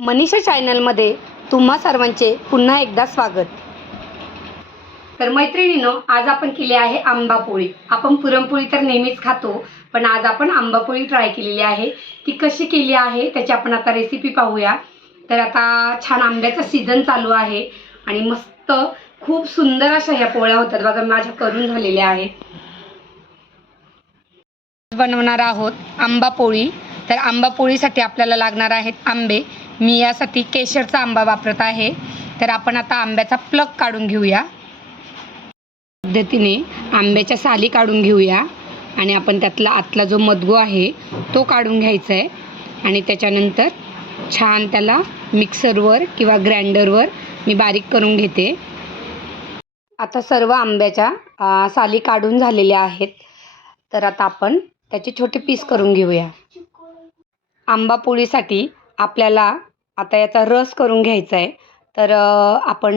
मनीषा चॅनलमध्ये तुम्हा सर्वांचे पुन्हा एकदा स्वागत. तर मैत्रिणीनो आज आपण केली आहे आंबा पोळी. आपण पुरणपोळी तर नेहमीच खातो पण आज आपण आंबा पोळी ट्राय केलेली आहे. ती कशी केली आहे त्याची आपण आता रेसिपी पाहूया. तर आता छान आंब्याचा सीझन चालू आहे आणि मस्त खूप सुंदर अशा ह्या पोळ्या होतात. बघा माझ्या करून झालेल्या आहेत. बनवणार आहोत आंबा पोळी. तर आंबा पोळीसाठी आपल्याला लागणार आहेत आंबे. मी यासाठी केशरचा आंबा वापरत आहे. तर आपण आता आंब्याचा प्लग काढून घेऊया. पद्धतीने आंब्याच्या साली काढून घेऊया. आणि आपण त्यातला आतला जो मधगो आहे तो काढून घ्यायचा आहे आणि त्याच्यानंतर छान त्याला मिक्सरवर किंवा ग्राइंडरवर मी बारीक करून घेते. आता सर्व आंब्याच्या साली काढून झालेल्या आहेत. तर आता आपण त्याचे छोटे पीस करून घेऊया. आंबा पोळीसाठी आपल्याला आता याचा रस करून घ्यायचा आहे तर आपण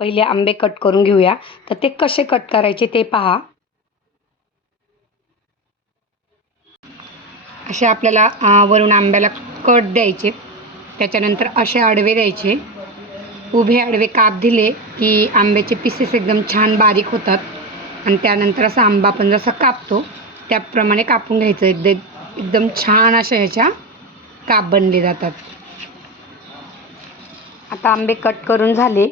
पहिले आंबे कट करून घेऊया. तर ते कसे कट करायचे ते पहा. असे आपल्याला वरून आंब्याला कट द्यायचे. त्याच्यानंतर असे आडवे द्यायचे. उभे आडवे काप दिले की आंब्याचे पीसेस एकदम छान बारीक होतात. आणि त्यानंतर असा आंबा आपण जसा कापतो त्याप्रमाणे कापून घ्यायचं. एकदम एकदम छान अशा ह्याच्या काप बनले जातात. आता आंबे कट करून झाले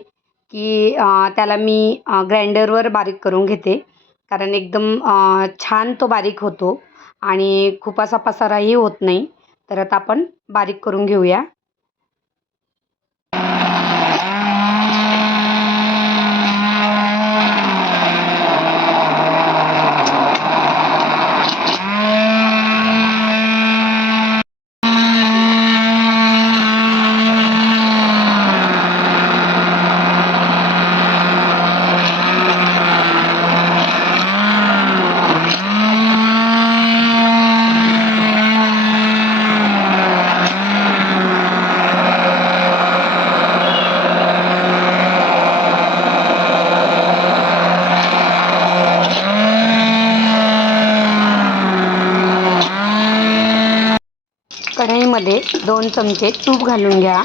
की त्याला मी ग्राइंडरवर बारीक करून घेते. कारण एकदम छान तो बारीक होतो आणि खूप असा पसाराही होत नाही. तर आता आपण बारीक करून घेऊया. दोन चमचे तूप घालून घ्या.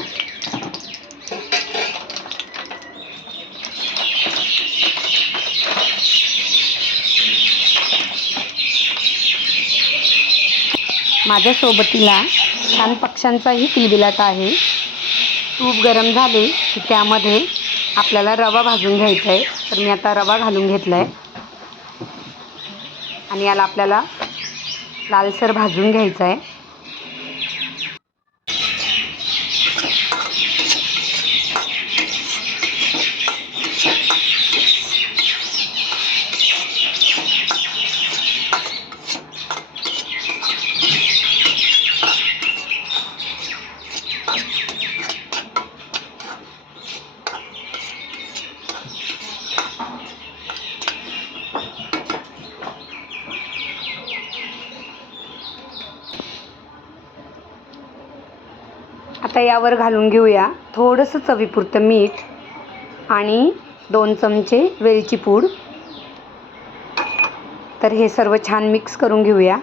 माझ्या सोबतीला छान पक्ष्यांचाही किलबिलाट आहे. तूप गरम झाले की त्यामध्ये आपल्याला रवा भाजून घ्यायचा आहे तर मी आता रवा घालून घेतला आहे आणि याला आपल्याला लालसर भाजून घ्यायचा आहे आता यावर घालून घेऊया थोडंसं चवीपुरतं मीठ आणि दोन चमचे वेलची पूड. तर हे सर्व छान मिक्स करून घेऊया.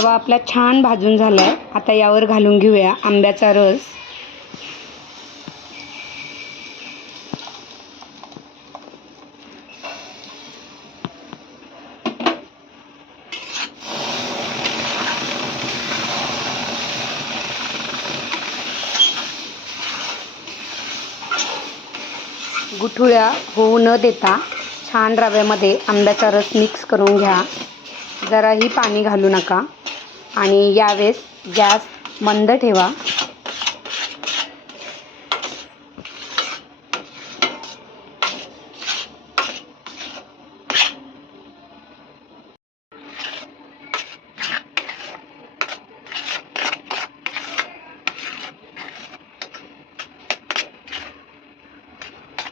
रवा आपला छान भाजून झाला आहे आता यावर घालून घेऊया आंब्याचा रस. गुठुळ्या होऊ न देता छान रव्यामध्ये आंब्याचा रस मिक्स करून घ्या. जराही पाणी घालू नका. आणि यावेळेस गॅस मंद ठेवा.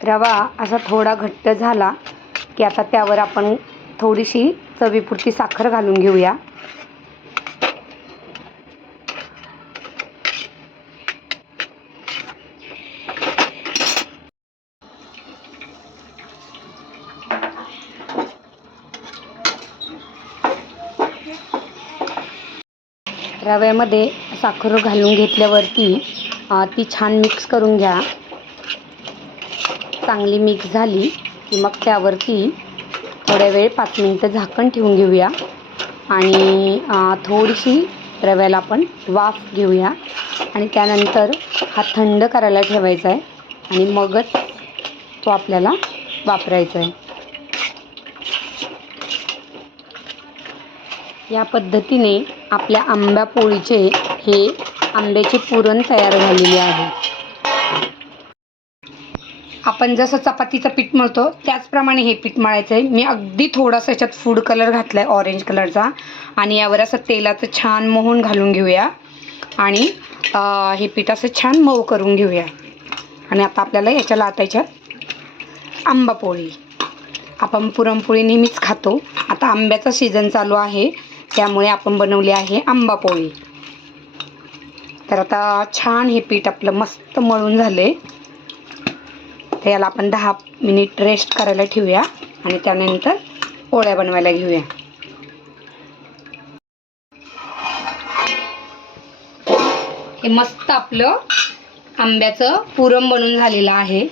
रवा असा थोडा घट्ट झाला की आता त्यावर आपण थोडीशी चवीपुरती साखर घालून घेऊया. रव्यामध्ये साखर घालून घेतल्यावरती ती छान मिक्स करून घ्या. चांगली मिक्स झाली की मग त्यावरती थोड्या वेळ पाच मिनटं झाकण ठेवून घेऊया. आणि थोडीशी रव्याला आपण वाफ घेऊया. आणि त्यानंतर हा थंड करायला ठेवायचा आहे. आणि मगच तो आपल्याला वापरायचा आहे. या पद्धतीने आपल्या आंब्या पोळीचे हे आंब्याचे पुरण तयार झालेले आहे. आपण जसं चपातीचं पीठ मळतो त्याचप्रमाणे हे पीठ मळायचं आहे मी अगदी थोडासा याच्यात फूड कलर घातला आहे ऑरेंज कलरचा आणि यावर असं तेलाचं छान मोहून घालून घेऊया. आणि हे पीठ असं छान मऊ करून घेऊया. आणि आता आपल्याला याच्या लाटायच्या आंबा पोळी. आपण पुरणपोळी नेहमीच खातो. आता आंब्याचा सीझन चालू आहे. त्यामुळे आपण बनवली आहे आंबा पोळी. तर आता छान हे पीठ आपलं मस्त मळून झालं आहे आता याला आपण दहा मिनिट रेस्ट करायला ठेवूया आणि त्यानंतर पोळ्या बनवायला घेऊया. हे मस्त आपलं आंब्याचं पुरण बनून झालेलं आहे.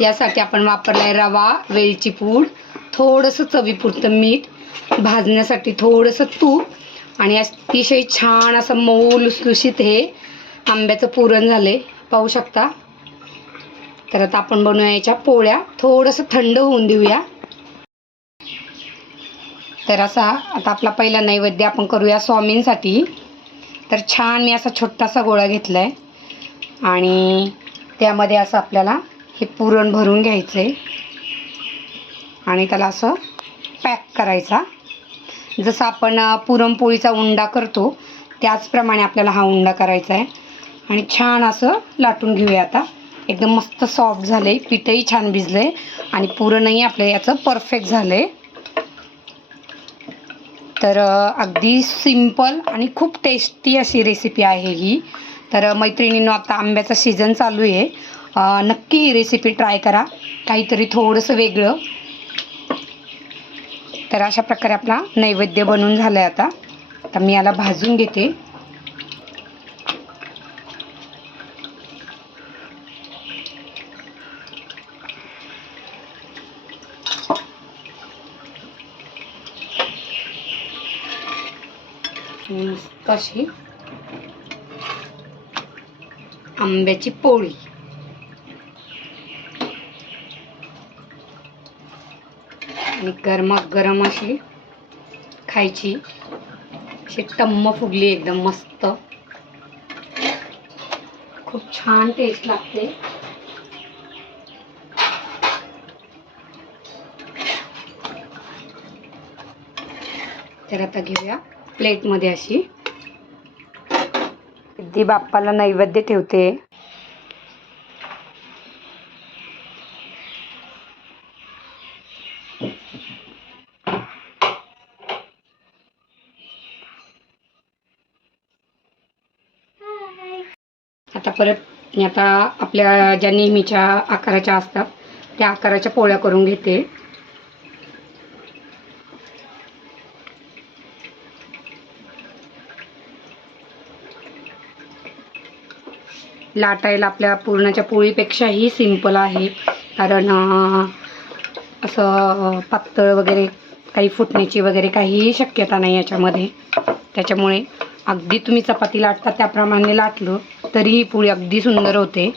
यासाठी आपण वापरला आहे रवा वेलची पूड थोडंसं चवीपुरतं मीठ भाजण्यासाठी थोडंसं तूप आणि अतिशय छान असं मऊ लुसलुशीत हे आंब्याचं पुरण झाले पाहू शकता? तर आता आपण बनवूया याच्या पोळ्या. थोडंसं थंड होऊन देऊया. तर असा आता आपला पहिला नैवेद्य आपण करूया स्वामींसाठी. तर छान मी असा छोटासा गोळा घेतला आहे आणि त्यामध्ये असं आपल्याला हे पुरण भरून घ्यायचं आहे आणि त्याला असं पॅक करायचा. जसं आपण पुरणपोळीचा उंडा करतो त्याचप्रमाणे आपल्याला हा उंडा करायचा आहे आणि छान असं लाटून घेऊया आता. एकदम मस्त सॉफ्ट झालं आहे पीठही छान भिजलं आहे आणि पुरणही आपलं याचं परफेक्ट झालं आहे तर अगदी सिंपल आणि खूप टेस्टी अशी रेसिपी आहे ही. तर मैत्रिणींनो आता आंब्याचा सीझन चालू आहे. नक्की ही रेसिपी ट्राय करा. काहीतरी थोडंसं वेगळं. तर अशा प्रकारे आपला नैवेद्य बनून झालं आहे आता तर मी याला भाजून घेते मस्त अशी आंब्याची पोळी. आणि गरमागरम अशी खायची. अशी टम्म फुगली एकदम मस्त. खूप छान टेस्ट लागते. तर आता घेऊया प्लेटमध्ये अशी सिद्धी बाप्पाला नैवेद्य ठेवते. आता परत आता आपल्या ज्या नेहमीच्या आकाराच्या असतात त्या आकाराच्या पोळ्या करून घेते. लाटायला आपल्या पुरणाच्या पोळीपेक्षाही सिंपल आहे. कारण असं पातळ वगैरे काही फुटण्याची वगैरे काहीही शक्यता नाही याच्यामध्ये. त्याच्यामुळे अगदी तुम्ही चपाती लाटता त्याप्रमाणे लाटलं तरीही पोळी अगदी सुंदर होते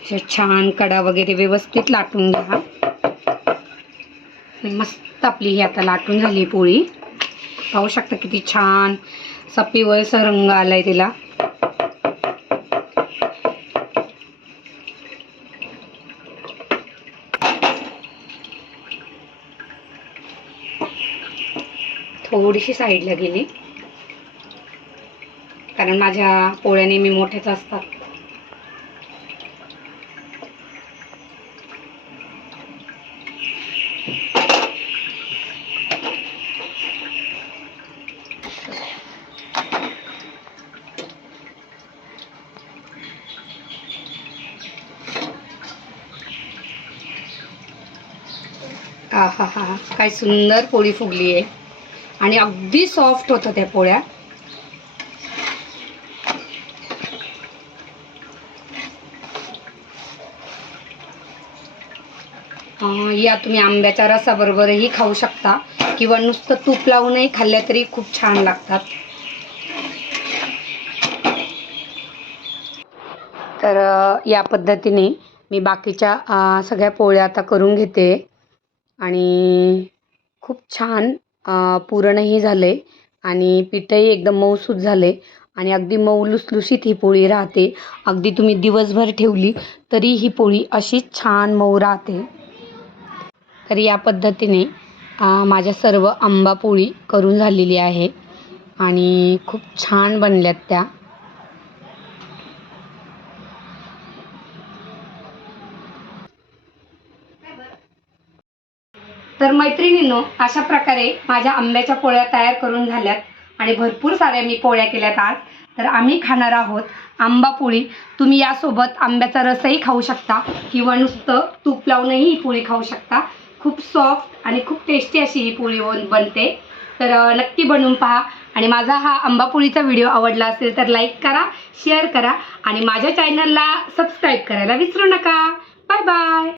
अशा छान कडा वगैरे व्यवस्थित लाटून घ्या. मस्त आपली ही आता लाटून झाली पोळी. पाहू शकता किती छान असा पिवळसर रंग आलाय तिला. थोडीशी साईडला गेली. कारण माझ्या पोळ्या नेहमी मोठ्याच असतात. हा हा हा हा. काय सुंदर पोळी फुगली आहे. आणि अगदी सॉफ्ट होतं त्या पोळ्या. या तुम्ही आंब्याच्या रसाबरोबरही खाऊ शकता किंवा नुसतं तूप लावूनही खाल्ल्या तरी खूप छान लागतात. तर या पद्धतीने मी बाकीच्या सगळ्या पोळ्या आता करून घेते. आणि खूप छान पुरणही झालं आहे आणि पीठही एकदम मऊसूत झालं आहे आणि अगदी मऊ लुसलुशीत ही पोळी राहते. अगदी तुम्ही दिवसभर ठेवली तरी ही पोळी अशीच छान मऊ राहते. तर या पद्धतीने माझ्या सर्व आंबा पोळी करून झालेली आहे आणि खूप छान बनल्यात त्या. तर मैत्रिणींनो अशा प्रकारे माझ्या आंब्याच्या पोळ्या तयार करून झाल्यात आणि भरपूर साऱ्या मी पोळ्या केल्यात आज. तर आम्ही खाणार आहोत आंबा पोळी. तुम्ही यासोबत आंब्याचा रसही खाऊ शकता किंवा नुसतं तूप लावूनही ही पोळी खाऊ शकता. खूप सॉफ्ट आणि खूप टेस्टी अशी ही पोळी बन- बनते. तर नक्की बनवून पहा. आणि माझा हा आंबा पोळीचा व्हिडिओ आवडला असेल तर लाईक करा शेअर करा आणि माझ्या चॅनलला सबस्क्राईब करायला विसरू नका. Bye bye